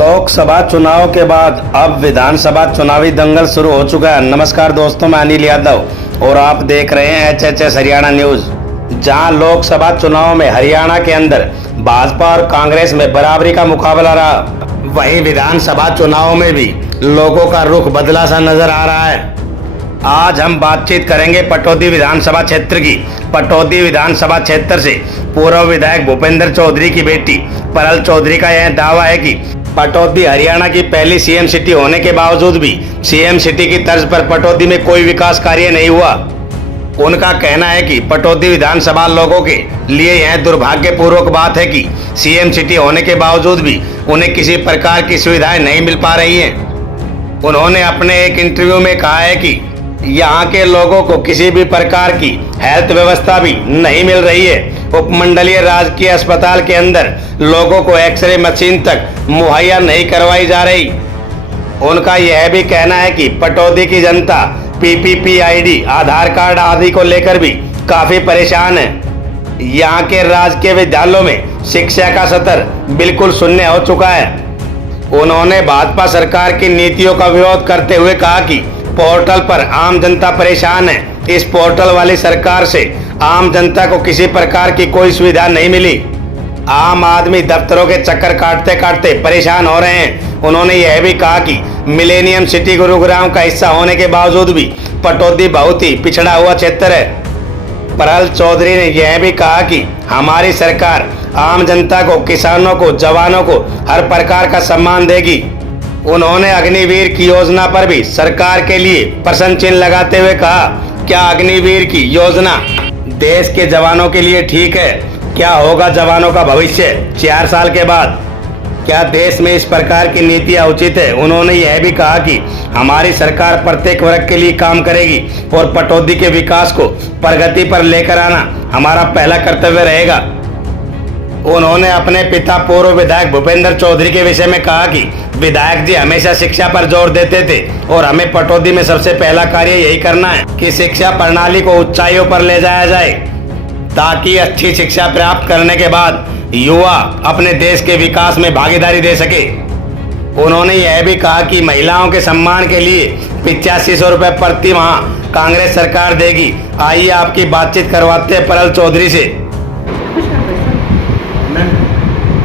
लोकसभा चुनाव के बाद अब विधानसभा चुनावी दंगल शुरू हो चुका है। नमस्कार दोस्तों, मैं अनिल यादव और आप देख रहे हैं HHS हरियाणा न्यूज। जहां लोकसभा चुनाव में हरियाणा के अंदर भाजपा और कांग्रेस में बराबरी का मुकाबला रहा, वहीं विधानसभा चुनाव में भी लोगों का रुख बदला सा नजर आ रहा है। आज हम बातचीत करेंगे पटौदी विधानसभा क्षेत्र की। पटौदी विधानसभा क्षेत्र से पूर्व विधायक भूपेंद्र चौधरी की बेटी परल चौधरी का यह दावा है कि पटौदी हरियाणा की पहली सीएम सिटी होने के बावजूद भी सीएम सिटी की तर्ज पर पटौदी में कोई विकास कार्य नहीं हुआ। उनका कहना है कि पटौदी विधानसभा लोगों के लिए यह दुर्भाग्यपूर्वक बात है कि सीएम सिटी होने के बावजूद भी उन्हें किसी प्रकार की सुविधाएं नहीं मिल पा रही हैं। उन्होंने अपने एक इंटरव्यू में कहा है कि यहाँ के लोगों को किसी भी प्रकार की हेल्थ व्यवस्था भी नहीं मिल रही है। उपमंडलीय राजकीय अस्पताल के अंदर लोगों को एक्सरे मशीन तक मुहैया नहीं करवाई जा रही। उनका यह भी कहना है कि पटौदी की जनता PPP ID, आधार कार्ड आदि को लेकर भी काफी परेशान है। यहाँ के राजकीय विद्यालयों में शिक्षा का स्तर बिल्कुल शून्य हो चुका है। उन्होंने भाजपा सरकार की नीतियों का विरोध करते हुए कहा कि पोर्टल पर आम जनता परेशान है। इस पोर्टल वाली सरकार से आम जनता को किसी प्रकार की कोई सुविधा नहीं मिली। आम आदमी दफ्तरों के चक्कर काटते काटते परेशान हो रहे हैं। उन्होंने यह भी कहा कि मिलेनियम सिटी गुरुग्राम का हिस्सा होने के बावजूद भी पटौदी बहुत ही पिछड़ा हुआ क्षेत्र है। परल चौधरी ने यह भी कहा कि हमारी सरकार आम जनता को, किसानों को, जवानों को हर प्रकार का सम्मान देगी। उन्होंने अग्निवीर की योजना पर भी सरकार के लिए प्रश्न चिन्ह लगाते हुए कहा, क्या अग्निवीर की योजना देश के जवानों के लिए ठीक है? क्या होगा जवानों का भविष्य 4 साल के बाद? क्या देश में इस प्रकार की नीतियां उचित है? उन्होंने यह भी कहा कि हमारी सरकार प्रत्येक वर्ग के लिए काम करेगी और पटौदी के विकास को प्रगति पर लेकर आना हमारा पहला कर्तव्य रहेगा। उन्होंने अपने पिता पूर्व विधायक भूपेंद्र चौधरी के विषय में कहा कि विधायक जी हमेशा शिक्षा पर जोर देते थे और हमें पटौदी में सबसे पहला कार्य यही करना है कि शिक्षा प्रणाली को ऊंचाइयों पर ले जाया जाए, ताकि अच्छी शिक्षा प्राप्त करने के बाद युवा अपने देश के विकास में भागीदारी दे सके। उन्होंने यह भी कहा कि महिलाओं के सम्मान के लिए 8500 रुपये प्रति माह कांग्रेस सरकार देगी। आइए आपकी बातचीत करवाते हैं परल चौधरी से।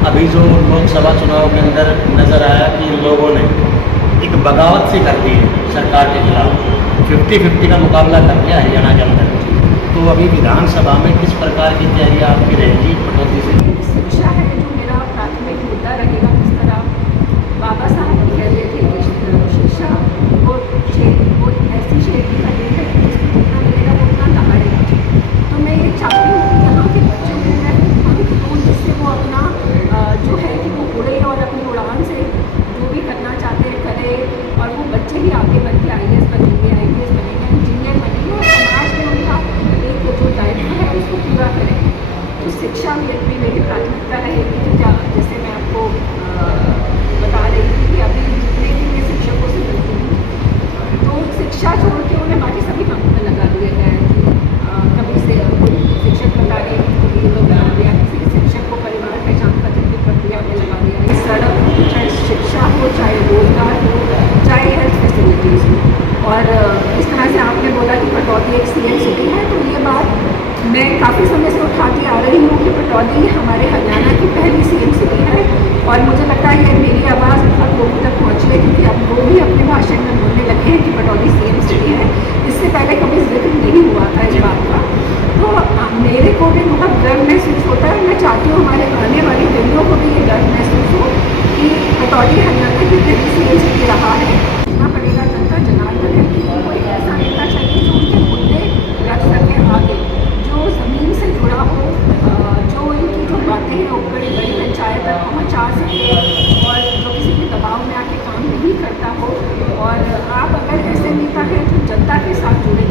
अभी जो लोकसभा चुनाव के अंदर नज़र आया कि लोगों ने एक बगावत सी कर दी है सरकार के खिलाफ, 50-50 का मुकाबला कर दिया हरियाणा के अंदर। तो अभी विधानसभा में किस प्रकार की तैयारी आपकी रहेगी पटौदी से? शिक्षा है जो मेरा प्राथमिक मुद्दा रहेगा। किस तरह बाबा साहब कहते थे कि शिक्षा वो ऐसी क्षेत्र का देन है कि जिसको जितना मिलेगा वो उतना दहाड़ेगा। तो मैं ये चाहती हूँ कि यहाँ के बच्चों को मैं उनको जिससे वो अपना जो है कि वो उड़े और अपनी उड़ान से जो भी करना चाहते हैं करें, और वो बच्चे ही आगे बढ़ के IAS बनेंगे, IPS बनेंगे, इंजीनियर बनेंगे और समाज में उनका एक जो दायित्व है उसको पूरा करें। तो शिक्षा भी मेरी प्राथमिकता रहेगी। तो क्या जैसे मैं आपको बता रही थी कि अभी जितने भी मैं शिक्षकों से मिलती हूँ तो शिक्षा छोड़ के उन्हें बाकी सभी कामों में लगा दिया गया है। कभी से शिक्षक बता रहे हैं कि ये लोग बना दिया, किसी शिक्षक को परिवार पहचान पत्र की प्रक्रिया में लगा दिया। सड़क, चाहे शिक्षा हो, चाहे रोजगार हो, चाहे हेल्थ फैसिलिटीज़ हो। और इस तरह से आपने बोला कि पटौदी एक CM सिटी है, तो ये बात मैं काफ़ी समय से उठाती आ रही हूँ कि पटौदी हमारे हरियाणा की पहली CM सिटी है। और मुझे लगता है कि मेरी आवाज़ अब लोगों तक पहुँची है, क्योंकि अब वो भी अपने भाषण में बोलने लगे हैं कि पटौदी CM सिटी है। इससे पहले कभी जिक्र नहीं हुआ था इस बात का। तो मेरे को भी बहुत गर्व महसूस होता है। मैं चाहती हूँ हमारे आने वाली पीढ़ियों को भी ये गर्व महसूस हो कि पटौदी हरियाणा की पहली CM सिटी रहा है। सुनना पड़ेगा जनता जनार्दन है कि कोई ऐसा नेता चाहिए जो उनके मुद्दे रख सके आगे, जो ज़मीन से जुड़ा हो, जो इनकी जो बातें हैं वो बड़ी बड़ी पंचायत तक पहुँचा सके और जो किसी के दबाव में आके काम नहीं करता हो। और आप अगर ऐसे नेता हैं जो जनता के साथ जुड़े